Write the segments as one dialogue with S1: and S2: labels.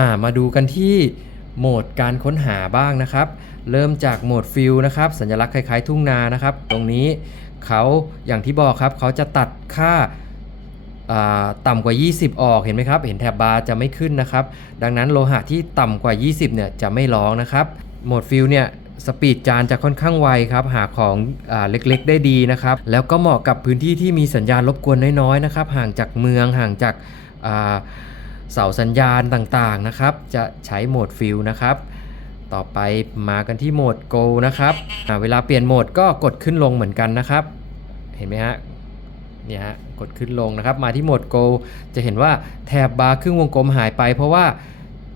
S1: ่ามาดูกันที่โหมดการค้นหาบ้างนะครับ เริ่มจากโหมดฟิลนะครับ สัญลักษณ์คล้ายๆ ทุ่งนานะครับ ตรงนี้เขาอย่างที่บอกครับเขาจะตัดค่าต่ำกว่า 20 ออกเห็นไหมครับ เห็นแถบบาร์จะไม่ขึ้นนะครับ ดังนั้นโลหะที่ต่ำกว่า 20 เนี่ยจะไม่ร้องนะครับ โหมดฟิลเนี่ยสปีดจานจะค่อนข้างไวครับ หาของอเล็กๆ ได้ดีนะครับ แล้วก็เหมาะกับพื้นที่ที่มีสัญญาณรบกวนน้อยๆนะครับ ห่างจากเมืองห่างจากา เสาสัญญาณต่างๆนะครับ จะใช้โหมดฟิลนะครับ ต่อไปมากันที่โหมด Go นะครับเวลาเปลี่ยนโหมดก็กดขึ้นลงเหมือนกันนะครับ เห็นไหมฮะเนี่ยฮะกดขึ้นลงนะครับ มาที่โหมด Go จะเห็นว่าแถบบาร์ครึ่งวงกลมหายไป เพราะว่า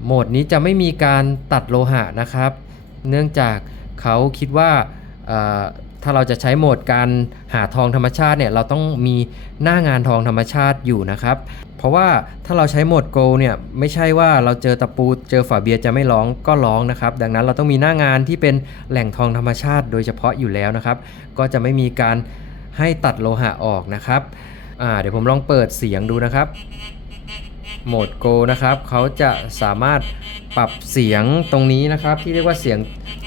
S1: โหมดนี้จะไม่มีการตัดโลหะนะครับ เนื่องจากเขาคิดว่า ถ้าเราจะใช้โหมดการหาทองธรรมชาติเนี่ยเราต้องมีหน้างานทองธรรมชาติอยู่นะครับ เพราะว่าถ้าเราใช้โหมด Go เนี่ยไม่ใช่ว่าเราเจอตะปูเจอฝาเบียร์จะไม่ร้องก็ร้องนะครับ ดังนั้นเราต้องมีหน้างานที่เป็นแหล่งทองธรรมชาติโดยเฉพาะอยู่แล้วนะครับ ก็จะไม่มีการให้ตัดโลหะออกนะครับเดี๋ยวผมลองเปิดเสียงดูนะครับโหมด Go นะครับเขาจะสามารถปรับเสียงตรงนี้นะครับ ที่เรียกว่าเสียง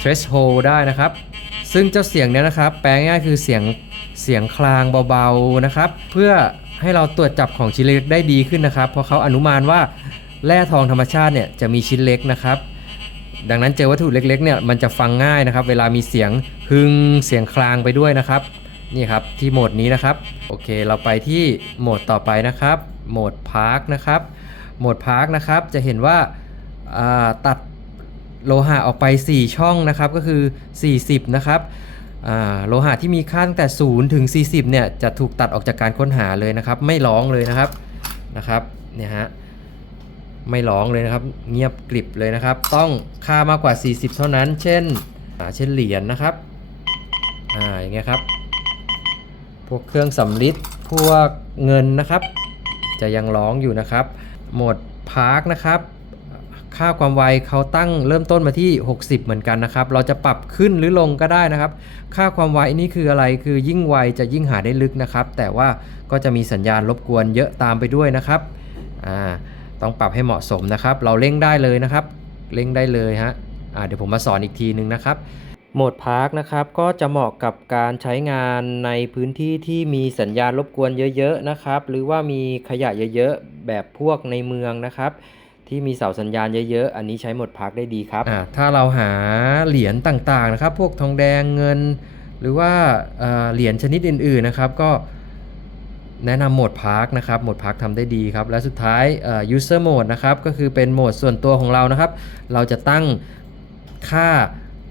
S1: threshold ได้นะครับ ซึ่งเจ้าเสียงเนี้ยนะครับ แปลง่ายคือเสียงเสียงคลางเบาๆนะครับ เพื่อให้เราตรวจจับของชิ้นเล็กได้ดีขึ้นนะครับ เพราะเขาอนุมานว่าแร่ทองธรรมชาติเนี่ยจะมีชิ้นเล็กนะครับ ดังนั้นเจอวัตถุเล็กๆเนี่ยมันจะฟังง่ายนะครับ เวลามีเสียงฮึงเสียงคลางไปด้วยนะครับนี่ครับที่โหมดนี้นะครับ โอเคเราไปที่โหมดต่อไปนะครับโหมดพาร์คนะครับโหมดพาร์คนะครับจะเห็นว่าอ่าตัด โลหะออกไป 4 ช่องนะครับก็คือ 40 นะครับโลหะที่มีค่าตั้งแต่ 0 ถึง 40 เนี่ยจะถูกตัดออกจากการค้นหาเลยนะครับ ไม่ร้องเลยนะครับนะครับเนี่ยฮะไม่ร้องเลยนะครับ เงียบกริบเลยนะครับ ต้องค่ามากกว่า 40 เท่านั้น เช่นเช่นเหรียญนะครับอ่าอย่างเงี้ยครับ พวกเครื่องสำลิดพวกเงินนะครับ จะยังร้องอยู่นะครับ หมดพาร์คนะครับ ค่าความไวเขาตั้งเริ่มต้นมาที่ 60 เหมือนกันนะครับ เราจะปรับขึ้นหรือลงก็ได้นะครับ ค่าความไวนี่คืออะไรคือยิ่งไวจะยิ่งหาได้ลึกนะครับ แต่ว่าก็จะมีสัญญาณรบกวนเยอะตามไปด้วยนะครับอ่าต้องปรับให้เหมาะสมนะครับ เราเร่งได้เลยนะครับ เร่งได้เลยฮะเดี๋ยวผมมาสอนอีกทีนึงนะครับโหมดพาร์คนะครับก็จะเหมาะกับการใช้งานในพื้นที่ที่มีสัญญาณรบกวนเยอะๆนะครับ หรือว่ามีขยะเยอะๆ แบบพวกในเมืองนะครับ ที่มีเสาสัญญาณเยอะๆ อันนี้ใช้โหมดพาร์คได้ดีครับ ถ้าเราหาเหรียญต่างๆนะครับ พวกทองแดงเงิน หรือว่าเเหรียญชนิดอื่นๆนะครับ ก็แนะนำโหมดพาร์คนะครับ โหมดพาร์คทำได้ดีครับ และสุดท้าย user mode นะครับ ก็คือเป็นโหมดส่วนตัวของเรานะครับ เราจะตั้งค่า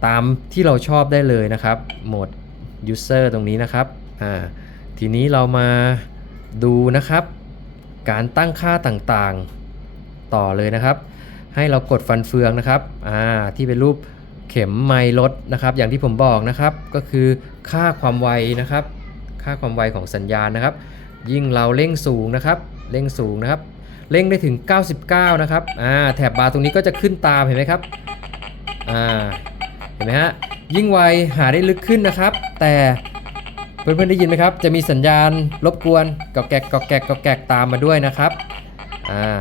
S1: ตามที่เราชอบได้เลยนะครับ โหมด user ตรงนี้นะครับ ทีนี้เรามาดูนะครับ การตั้งค่าต่างๆ ต่อเลยนะครับ ให้เรากดฟันเฟืองนะครับอ่าที่เป็นรูปเข็มไมล์ลดนะครับ อย่างที่ผมบอกนะครับ ก็คือค่าความไวนะครับ ค่าความไวของสัญญาณนะครับ ยิ่งเราเร่งสูงนะครับ เร่งสูงนะครับ เร่งได้ถึง 99 นะครับอ่าแถบบาร์ตรงนี้ก็จะขึ้นตามเห็นไหมครับอ่าเห็นไหมฮะยิ่งไวหาได้ลึกขึ้นนะครับ แต่เพื่อนๆได้ยินไหมครับ จะมีสัญญาณรบกวนกอกแกกกอกแกกกอกแกกตามมาด้วยนะครับอ่า